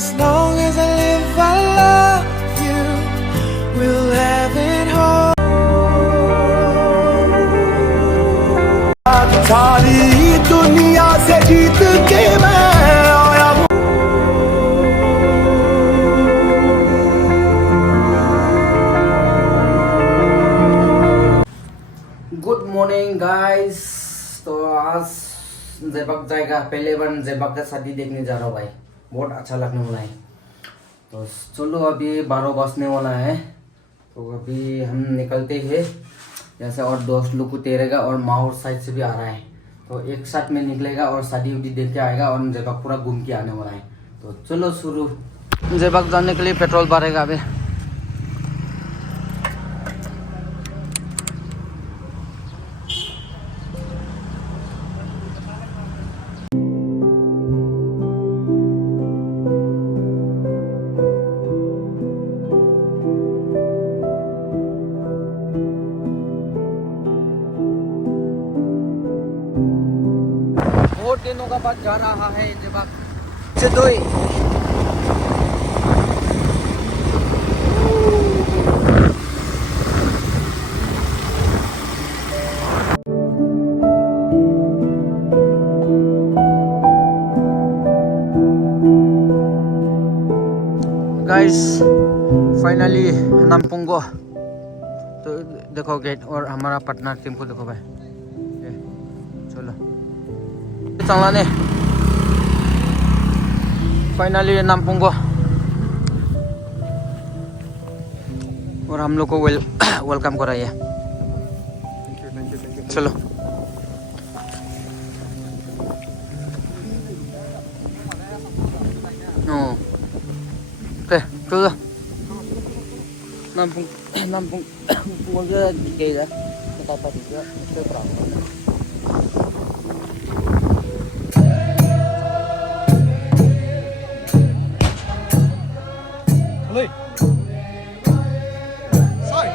As long as I live, I love you. We'll have it home. सारी दुनिया से जीत के मैं आया हूँ. Good morning guys. तो आज जेबक जाएगा, पहले बार जेबक का शादी देखने जा रहा हूँ भाई. बहुत अच्छा लगने वाला है. तो चलो अभी 12 बजने वाला है. तो अभी हम निकलते हैं जैसे, और दोस्त लोग को तेरेगा और माहौर साइड से भी आ रहा है. तो एक साथ में निकलेगा और शादी उदी देख के आएगा और जेबक पूरा घूम के आने वाला है. तो चलो शुरू. जेबक जाने के लिए पेट्रोल भरेगा अभी. बहुत दिनों का बाद जा रहा है जेबक चदोई. Guys finally नामपुंगो. तो देखो गेट और हमारा पार्टनर टीम को देखो भाई. चलो चलना ने फाइनली नामपुंगो. और हम लोग को वेलकम कराइए. चलो oke चलो. Nampung aja kayak ya. Kita apa juga itu berapa? Halo. Sai.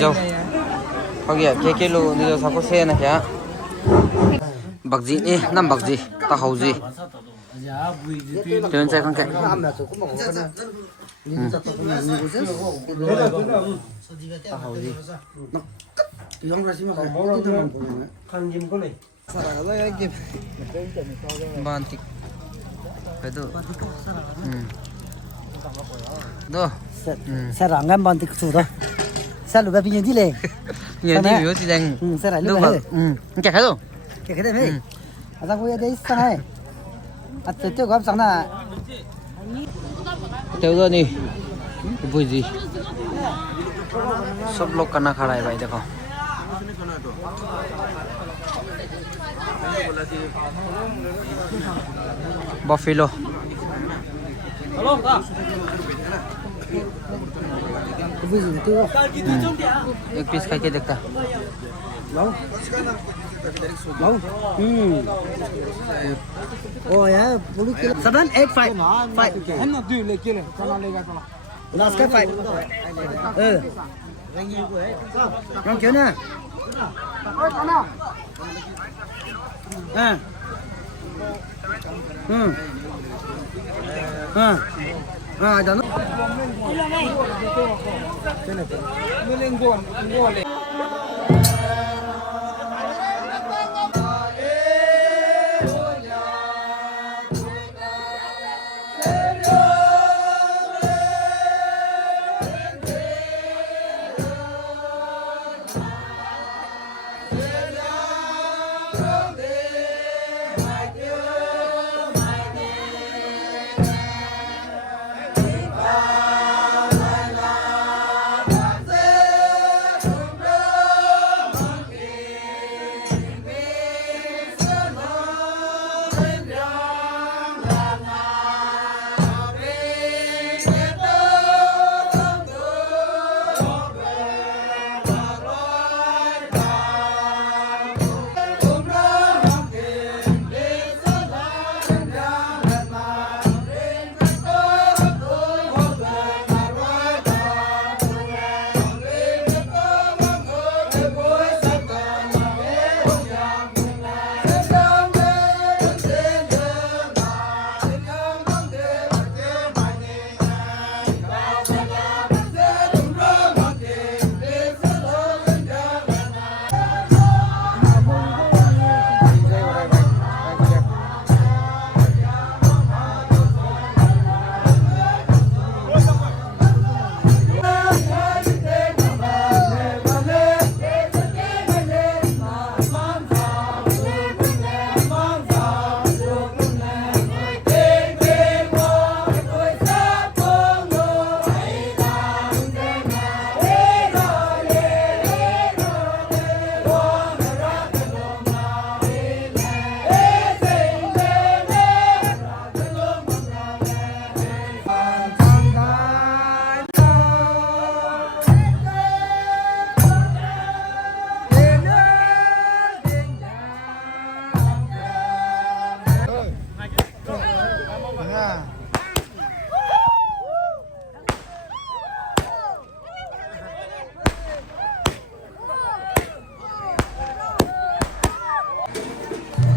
जाओ हो गया. क्या किलो नहीं जाओ सबको से ना क्या Bakji ni nam bakji ta hauji tên sai con kẹt bantik itu đó sẽ ráng em bàn tiệc chủ đó sẽ lùi bây giờ đi lên nhiều đi biểu gì đang sẽ lại lúc lùi mà bây kẹt hết rồi cái đấy mấy à đang quay đấy sang này à từ từ gặp sang là theo rồi đi vui gì सब लोग करना खड़ा है भाई देखो buffalo bây giờ tôi एक piece खा के देखता đâu đâu ôi á bố kia sẵn egg fight last cái fight Rong kiểu nè đó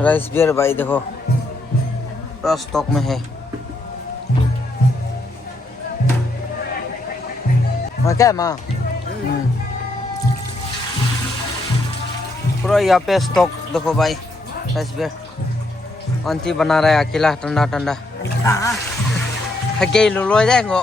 rice beer भाई देखो पूरा स्टॉक में है क्या है माँ पूरा यहाँ पे स्टॉक देखो भाई राइस बियर आंटी बना रहा है अकेला ठंडा ठंडा है लो लो जाएंगे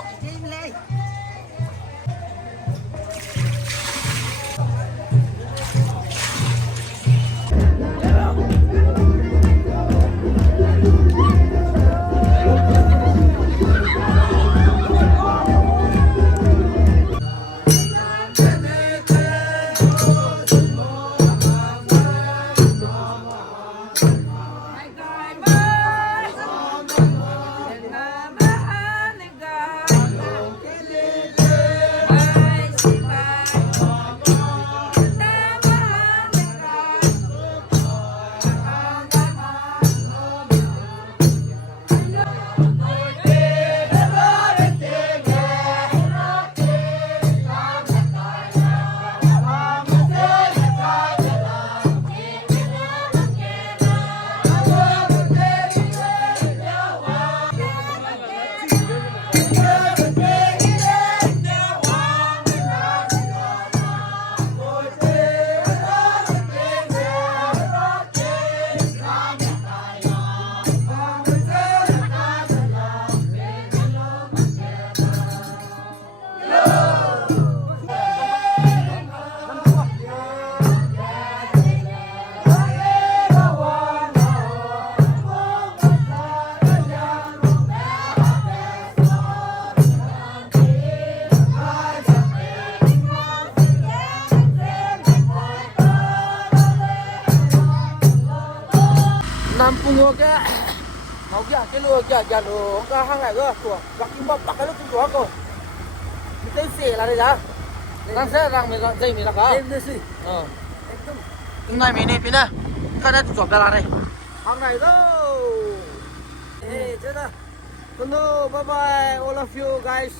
Lampung oke. Mau kia lu kia lu ka hang này cơ của gặp kim bọc cái lúc chúng có cơ. Cái xe là đây đã. Đang xe đang mình dây mình là cả. Hôm nay mình đi phía này. Cái này chụp ra là đây. Hang này đâu. Hey, chết rồi. Hello, bye bye all of you guys.